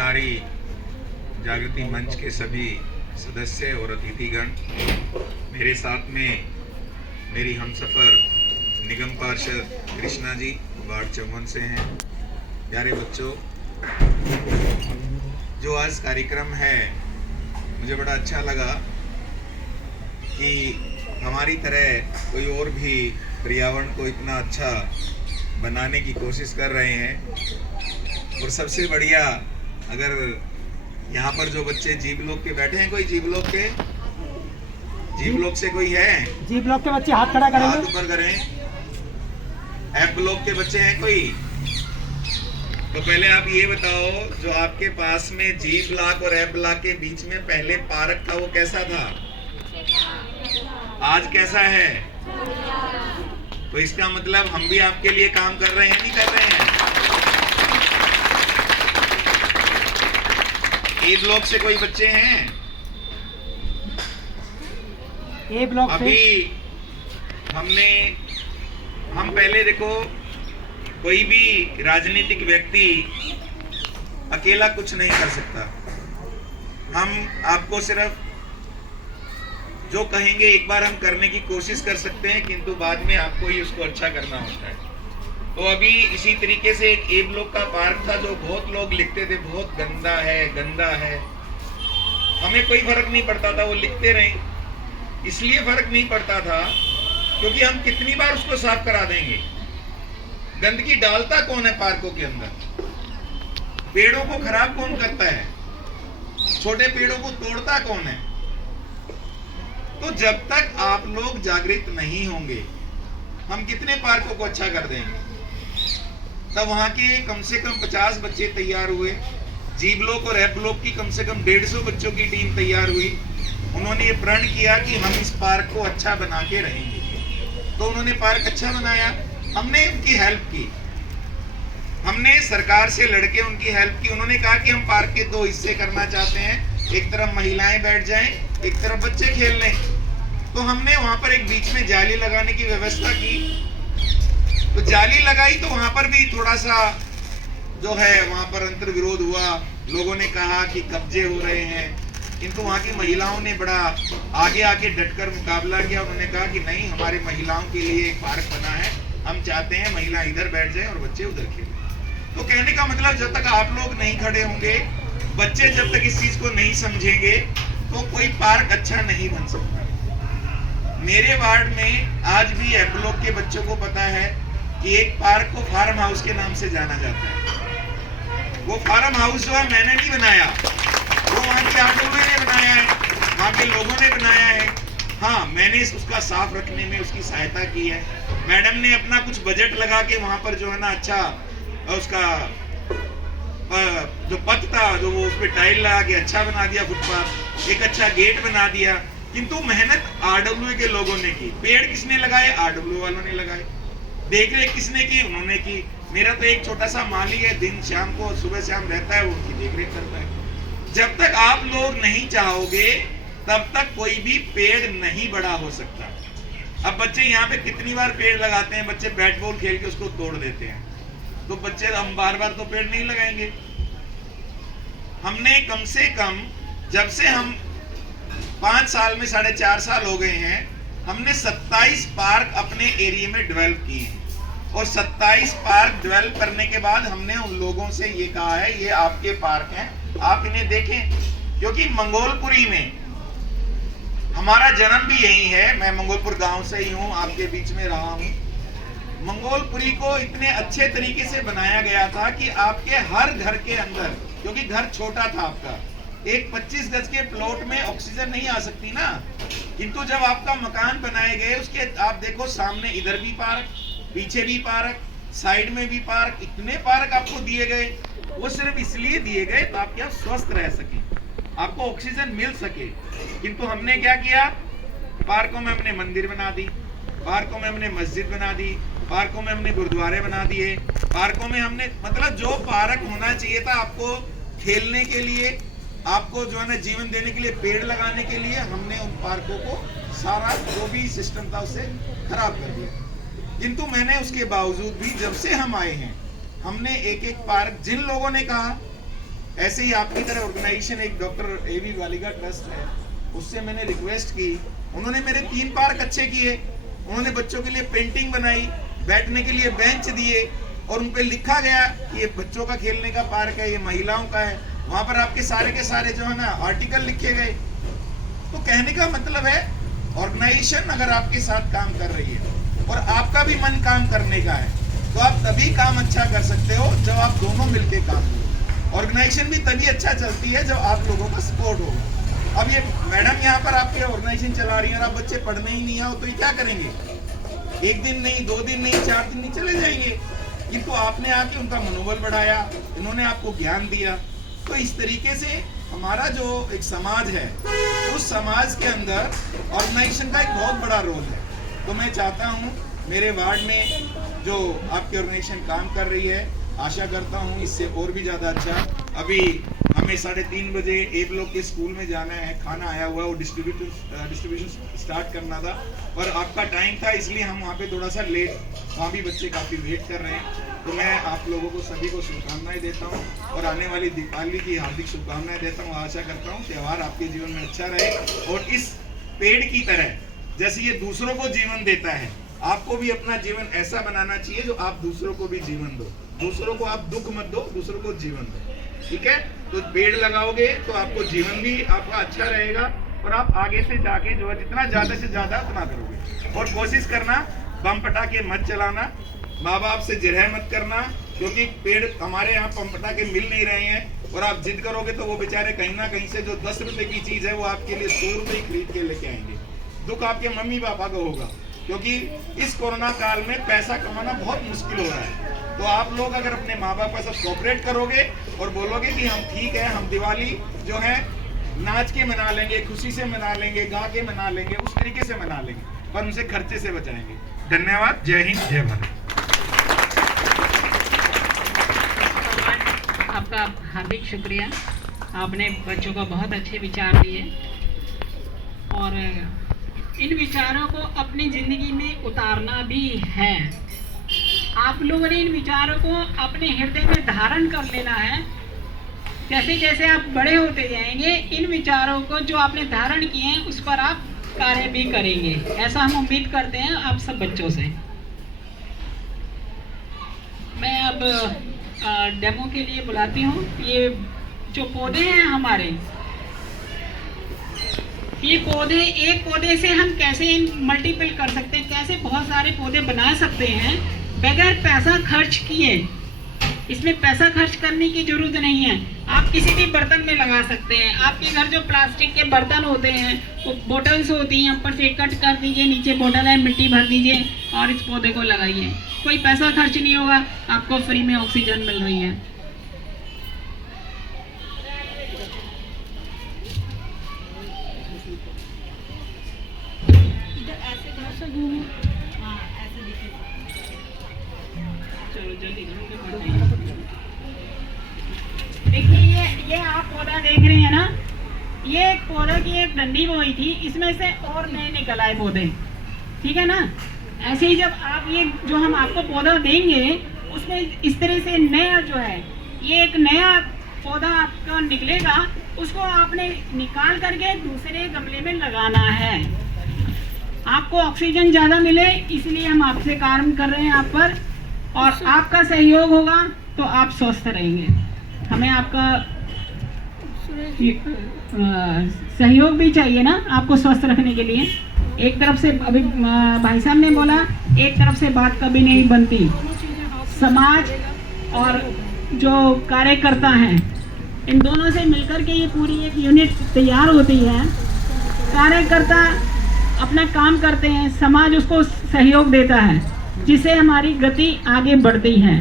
नारी जागृति मंच के सभी सदस्य और अतिथिगण, मेरे साथ में मेरी हमसफर निगम पार्षद कृष्णा जी वार्ड 54 से हैं। प्यारे बच्चों, जो आज कार्यक्रम है, मुझे बड़ा अच्छा लगा कि हमारी तरह कोई और भी पर्यावरण को इतना अच्छा बनाने की कोशिश कर रहे हैं। और सबसे बढ़िया, अगर यहाँ पर जो बच्चे जी ब्लॉक के बैठे हैं, कोई जी ब्लॉक से कोई है? जी ब्लॉक के बच्चे हाथ खड़ा करेंगे, हाथ ऊपर करें। एफ ब्लॉक के बच्चे हैं कोई? तो पहले आप ये बताओ, जो आपके पास में जी ब्लॉक और एफ ब्लॉक के बीच में पहले पार्क था, वो कैसा था? आज कैसा है? तो इसका मतलब हम भी आपके लिए काम कर रहे हैं, नहीं कर रहे हैं? ए ब्लॉक से कोई बच्चे हैं? ए ब्लॉक अभी हम पहले देखो, कोई भी राजनीतिक व्यक्ति अकेला कुछ नहीं कर सकता। हम आपको सिर्फ जो कहेंगे एक बार हम करने की कोशिश कर सकते हैं, किंतु बाद में आपको ही उसको अच्छा करना होता है। तो अभी इसी तरीके से एक ए ब्लॉक का पार्क था, जो बहुत लोग लिखते थे बहुत गंदा है। हमें कोई फर्क नहीं पड़ता था, वो लिखते रहे। इसलिए फर्क नहीं पड़ता था क्योंकि हम कितनी बार उसको साफ करा देंगे। गंदगी डालता कौन है पार्कों के अंदर? पेड़ों को खराब कौन करता है? छोटे पेड़ों को तोड़ता कौन है? तो जब तक आप लोग जागृत नहीं होंगे, हम कितने पार्कों को अच्छा कर देंगे? तब वहां के कम से कम 50 बच्चे तैयार हुए। जी ब्लॉक और एफ ब्लॉक की कम से कम 150 बच्चों की टीम तैयार हुई। उन्होंने ये प्रण किया कि हम इस पार्क को अच्छा बना के रहेंगे। तो उन्होंने पार्क अच्छा बनाया। हमने उनकी हेल्प की, हमने सरकार से लड़के उनकी हेल्प की। उन्होंने कहा कि हम पार्क के 2 हिस्से करना चाहते हैं, एक तरफ महिलाएं बैठ जाएं, एक तरफ बच्चे खेल लें। तो हमने वहां पर एक बीच में जाली लगाने की व्यवस्था की। तो जाली लगाई तो वहां पर भी थोड़ा सा जो है वहां पर अंतर विरोध हुआ। लोगों ने कहा कि कब्जे हो रहे हैं, किंतु वहां की महिलाओं ने बड़ा आगे आके डटकर मुकाबला किया। उन्होंने कहा कि नहीं, हमारी महिलाओं के लिए एक पार्क बना है, हम चाहते हैं महिला इधर बैठ जाए और बच्चे उधर खेलें। तो कहने का मतलब, जब तक आप लोग नहीं खड़े होंगे, बच्चे जब तक इस चीज को नहीं समझेंगे, तो कोई पार्क अच्छा नहीं बन सकता। मेरे वार्ड में आज भी एफ ब्लॉक के बच्चों को पता है कि एक पार्क को फार्म हाउस के नाम से जाना जाता है। वो फार्म हाउस जो है मैंने नहीं बनाया, वो वहाँ के आटों ने बनाया है, वहाँ के लोगों ने बनाया है। हाँ, मैंने उसका साफ रखने में उसकी सहायता की है। मैडम ने अपना कुछ बजट लगा के वहाँ पर जो है ना अच्छा उसका जो पथ था, जो वो उस पर टाइल लगा के अच्छा बना दिया, फुटपाथ, एक अच्छा गेट बना दिया। किंतु मेहनत आरडब्ल्यू के लोगों ने की। पेड़ किसने लगाए? आरडब्ल्यू वालों ने लगाए। देख रेख किसने की? उन्होंने की। मेरा तो एक छोटा सा माली है, दिन शाम को सुबह शाम रहता है, वो उनकी देख रेख करता है। जब तक आप लोग नहीं चाहोगे, तब तक कोई भी पेड़ नहीं बड़ा हो सकता। अब बच्चे यहाँ पे कितनी बार पेड़ लगाते हैं, बच्चे बैट बॉल खेल के उसको तोड़ देते हैं। तो बच्चे, हम बार बार तो पेड़ नहीं लगाएंगे। हमने कम से कम, जब से हम 5 साल में 4.5 साल हो गए हैं, हमने 27 पार्क अपने एरिया में डेवलप किए हैं। और 27 पार्क डेवलप करने के बाद हमने उन लोगों से ये कहा है, ये आपके पार्क हैं, आप इन्हें देखें। क्योंकि मंगोलपुरी में हमारा जन्म भी यही है, मैं मंगोलपुर गांव से ही हूँ, आपके बीच में रहा हूँ। मंगोलपुरी को इतने अच्छे तरीके से बनाया गया था कि आपके हर घर के अंदर, क्योंकि घर छोटा था आपका, एक 25 गज के प्लॉट में ऑक्सीजन नहीं आ सकती ना। किंतु जब आपका मकान बनाए गए, उसके आप देखो सामने इधर भी पार्क, पीछे भी पार्क, साइड में भी पार्क, इतने पार्क आपको दिए गए। वो सिर्फ इसलिए दिए गए तो आप क्या स्वस्थ रह सके, आपको ऑक्सीजन मिल सके। किंतु हमने क्या किया? पार्कों में हमने मंदिर बना दी, पार्कों में हमने मस्जिद बना दी, पार्कों में हमने गुरुद्वारे बना दिए, पार्कों में हमने, मतलब जो पार्क होना चाहिए था आपको खेलने के लिए, आपको जो है ना जीवन देने के लिए, पेड़ लगाने के लिए, हमने उन पार्कों को सारा जो भी सिस्टम था उससे खराब कर दिया। किंतु मैंने उसके बावजूद भी, जब से हम आए हैं, हमने एक एक पार्क, जिन लोगों ने कहा ऐसे ही आपकी तरह ऑर्गेनाइजेशन एक डॉक्टर एवी वालिका ट्रस्ट है, उससे मैंने रिक्वेस्ट की, उन्होंने मेरे 3 पार्क अच्छे किए, उन्होंने बच्चों के लिए पेंटिंग बनाई, बैठने के लिए बेंच दिए और उन पे लिखा गया कि ये बच्चों का खेलने का पार्क है, ये महिलाओं का है। वहां पर आपके सारे के सारे जो है ना आर्टिकल लिखे गए। तो कहने का मतलब है ऑर्गेनाइजेशन अगर आपके साथ काम कर रही है और आपका भी मन काम करने का है तो आप तभी काम अच्छा कर सकते हो जब आप दोनों मिलकर काम करो। ऑर्गेनाइजेशन भी तभी अच्छा चलती है जब आप लोगों का सपोर्ट होगा। अब ये मैडम यहाँ पर आपके ऑर्गेनाइजेशन चला रही है और आप बच्चे पढ़ने ही नहीं आओ तो ये क्या करेंगे? 1 दिन नहीं, 2 दिन नहीं, 4 दिन नहीं, चले जाएंगे। किंतु आपने आके उनका मनोबल बढ़ाया, इन्होंने आपको ज्ञान दिया। तो इस तरीके से हमारा जो एक समाज है उस समाज के अंदर ऑर्गेनाइजेशन का एक बहुत बड़ा रोल है। तो मैं चाहता हूँ मेरे वार्ड में जो आपकी ऑर्गेनाइजेशन काम कर रही है, आशा करता हूँ इससे और भी ज़्यादा अच्छा। अभी हमें 3:30 बजे एक लोग के स्कूल में जाना है, खाना आया हुआ है, वो डिस्ट्रीब्यूशन स्टार्ट करना था और आपका टाइम था, इसलिए हम वहाँ पे थोड़ा सा लेट, वहाँ भी बच्चे काफ़ी वेट कर रहे हैं। तो मैं आप लोगों को सभी को शुभकामनाएं देता हूँ और आने वाली दीपावली की हार्दिक शुभकामनाएं देता हूँ। आशा करता हूँ त्यौहार आपके जीवन में अच्छा रहे और इस पेड़ की तरह जैसे ये दूसरों को जीवन देता है, आपको भी अपना जीवन ऐसा बनाना चाहिए जो आप दूसरों को भी जीवन दो। दूसरों को आप दुख मत दो, दूसरों को जीवन दो। ठीक है? तो पेड़ लगाओगे तो आपको जीवन भी आपका अच्छा रहेगा और आप आगे से जाके जो है जितना ज्यादा से ज्यादा उतना करोगे। और कोशिश करना बम पटाखे मत चलाना, माँ बाप से जिरह मत करना, क्योंकि पेड़ हमारे यहाँ बम पटाखे मिल नहीं रहे हैं और आप जिद करोगे तो वो बेचारे कहीं ना कहीं से जो 10 रुपए की चीज है वो आपके लिए 100 रुपए ही खरीद के लेके आएंगे। दुख आपके मम्मी पापा को होगा, क्योंकि इस कोरोना काल में पैसा कमाना बहुत मुश्किल हो रहा है। तो आप लोग अगर अपने माँ बाप के साथ कोऑपरेट करोगे और बोलोगे कि हम ठीक है, हम दिवाली जो है नाच के मना लेंगे, खुशी से मना लेंगे, गा के मना लेंगे, उस तरीके से मना लेंगे, पर उनसे खर्चे से बचाएंगे। धन्यवाद। जय हिंद, जय भारत। आपका हार्दिक शुक्रिया। आपने बच्चों को बहुत अच्छे विचार दिए और इन विचारों को अपनी ज़िंदगी में उतारना भी है। आप लोगों ने इन विचारों को अपने हृदय में धारण कर लेना है। जैसे जैसे आप बड़े होते जाएंगे इन विचारों को जो आपने धारण किए हैं उस पर आप कार्य भी करेंगे, ऐसा हम उम्मीद करते हैं आप सब बच्चों से। मैं अब डेमो के लिए बुलाती हूँ। ये जो पौधे हैं हमारे, ये पौधे, एक पौधे से हम कैसे मल्टीपल कर सकते हैं, कैसे बहुत सारे पौधे बना सकते हैं बगैर पैसा खर्च किए। इसमें पैसा खर्च करने की जरूरत नहीं है, आप किसी भी बर्तन में लगा सकते हैं। आपके घर जो प्लास्टिक के बर्तन होते हैं, वो बोटल्स होती हैं, ऊपर से कट कर दीजिए, नीचे बोतल है, मिट्टी भर दीजिए और इस पौधे को लगाइए। कोई पैसा खर्च नहीं होगा, आपको फ्री में ऑक्सीजन मिल रही है। देखिए ये आप पौधा देख रहे हैं ना, ये एक पौधा की एक डंडी बोई थी, इसमें से और नए निकल आए पौधे। ठीक है ना? ऐसे ही जब आप ये जो हम आपको पौधा देंगे उसमें इस तरह से नया जो है ये एक नया पौधा आपका निकलेगा, उसको आपने निकाल करके दूसरे गमले में लगाना है। आपको ऑक्सीजन ज़्यादा मिले इसलिए हम आपसे काम कर रहे हैं आप पर, और आपका सहयोग होगा तो आप स्वस्थ रहेंगे। हमें आपका सहयोग भी चाहिए ना आपको स्वस्थ रखने के लिए। एक तरफ से अभी भाई साहब ने बोला, एक तरफ से बात कभी नहीं बनती। समाज और जो कार्यकर्ता हैं, इन दोनों से मिलकर के ये पूरी एक यूनिट तैयार होती है। कार्यकर्ता अपना काम करते हैं, समाज उसको सहयोग देता है, जिससे हमारी गति आगे बढ़ती है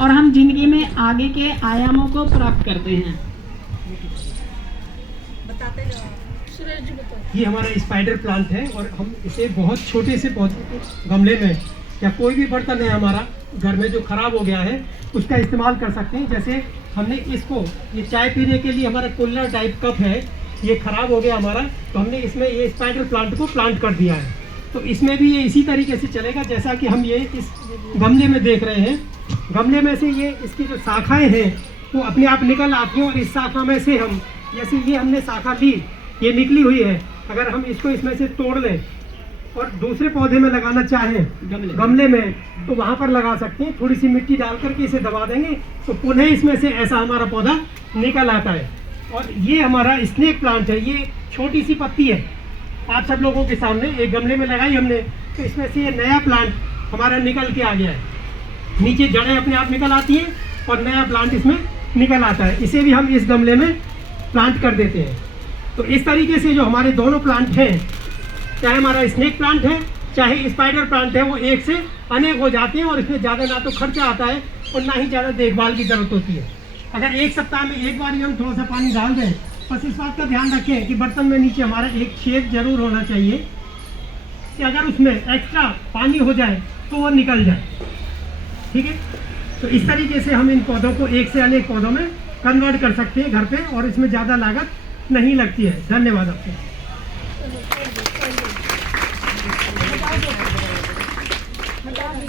और हम जिंदगी में आगे के आयामों को प्राप्त करते हैं। ये हमारा स्पाइडर प्लांट है और हम इसे बहुत छोटे से पौधे गमले में या कोई भी बर्तन है हमारा घर में जो खराब हो गया है उसका इस्तेमाल कर सकते हैं। जैसे हमने इसको, ये चाय पीने के लिए हमारा कुल्लर टाइप कप है, ये खराब हो गया हमारा, तो हमने इसमें ये स्पाइडर प्लांट को प्लांट कर दिया है। तो इसमें भी ये इसी तरीके से चलेगा जैसा कि हम ये इस गमले में देख रहे हैं। गमले में से ये इसकी जो शाखाएं हैं वो अपने आप निकल आती हैं और इस शाखा में से हम, जैसे ये हमने शाखा ली, ये निकली हुई है, अगर हम इसको इसमें से तोड़ लें और दूसरे पौधे में लगाना चाहें गमले में, तो वहाँ पर लगा सकते हैं। थोड़ी सी मिट्टी डाल करके इसे दबा देंगे तो पुनः इसमें से ऐसा हमारा पौधा निकल आता है। और ये हमारा स्नेक प्लांट है, ये छोटी सी पत्ती है आप सब लोगों के सामने, एक गमले में लगाई हमने, तो इसमें से ये नया प्लांट हमारा निकल के आ गया है। नीचे जड़ें अपने आप निकल आती हैं और नया प्लांट इसमें निकल आता है। इसे भी हम इस गमले में प्लांट कर देते हैं। तो इस तरीके से जो हमारे दोनों प्लांट हैं, चाहे हमारा स्नेक प्लांट है चाहे स्पाइडर प्लांट है, वो एक से अनेक हो जाते हैं और इसमें ज़्यादा ना तो खर्चा आता है और ना ही ज़्यादा देखभाल की ज़रूरत होती है। अगर एक सप्ताह में एक बार ही हम थोड़ा सा पानी डाल दें, बस इस बात का ध्यान रखें कि बर्तन में नीचे हमारा एक छेद जरूर होना चाहिए कि अगर उसमें एक्स्ट्रा पानी हो जाए तो वो निकल जाए। ठीक है, तो इस तरीके से हम इन पौधों को एक से अनेक पौधों में कन्वर्ट कर सकते हैं घर पे, और इसमें ज़्यादा लागत नहीं लगती है। धन्यवाद आपको।